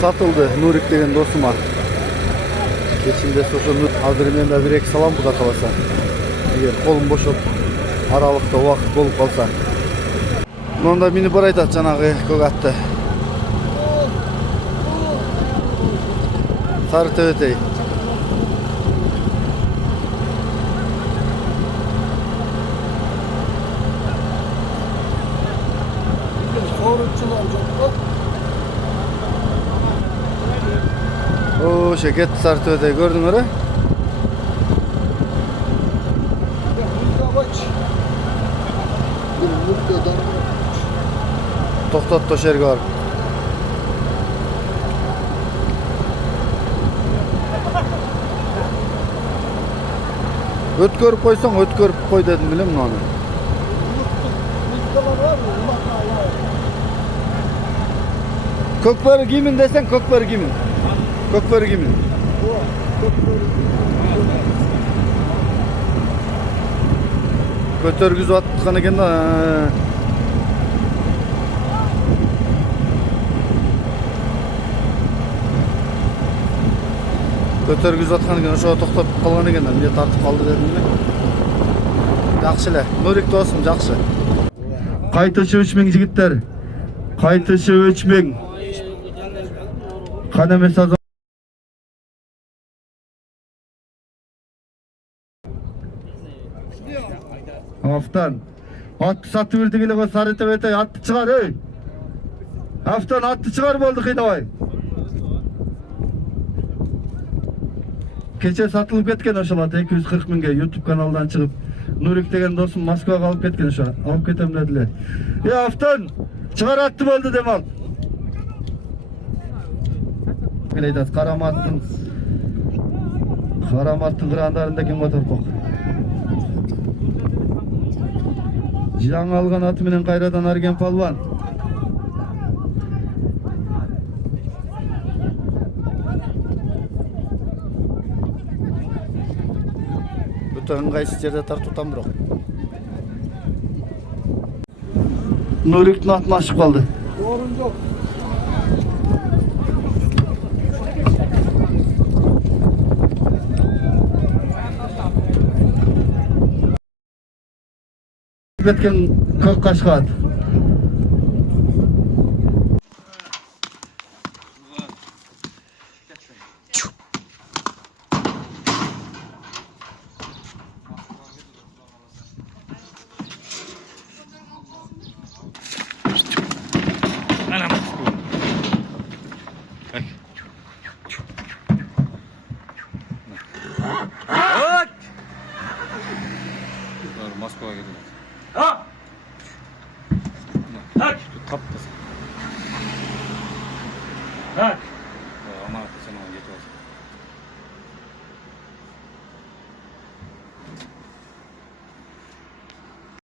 Satıldı Nurik деген dosuma. Keçinde soşo azыр мен да бир эки салам Кудай кааласа. Эгер колум бошоп аралыкта убакыт болуп калса. Мында мени бар айтат жанагы көк атты. Сары төбөтөй. O şeket sarı töbötөй gördüңөр э? Токтот то жерге барып. Өткөрүп койсоң, өткөрүп кой дедим билем аны. Көкбөрү киймин десең, көкбөрү киймин. Көкбөрү киймин. Көтөргүзүп аткан экен да. Көтөргүзүп аткан экен, ошо токтоп калган экен да. Эмне тартып калды дедим эле. Жакшы эле. Нурик досум жакшы. Кайтышы 3000 жигиттер. Кайтышы 3000. Кана эмес азам. Афтан. Атты сатып бердик эле го сары төбөтөй, атты чыгар ey. Афтан атты чыгар болду кыйнабай. Кече сатылып кеткен ошол ат 240 миңге YouTube каналдан чыгып. Нурик деген досум Москвага алып кеткен ошо. Алып кетем дедиле. Афтан чыгар атты болду демал. Келейдат Караматтын кырандарында ким которпок. Жаңы алган аты менен кайрадан арген палван. Бүтө ыңгайсыз жерде тартутам бирок. Нуриктин атына ашып калды. Орун жок. Кеткен көк кашка ат. Москваға кетеді. Так. Таптасың. Так.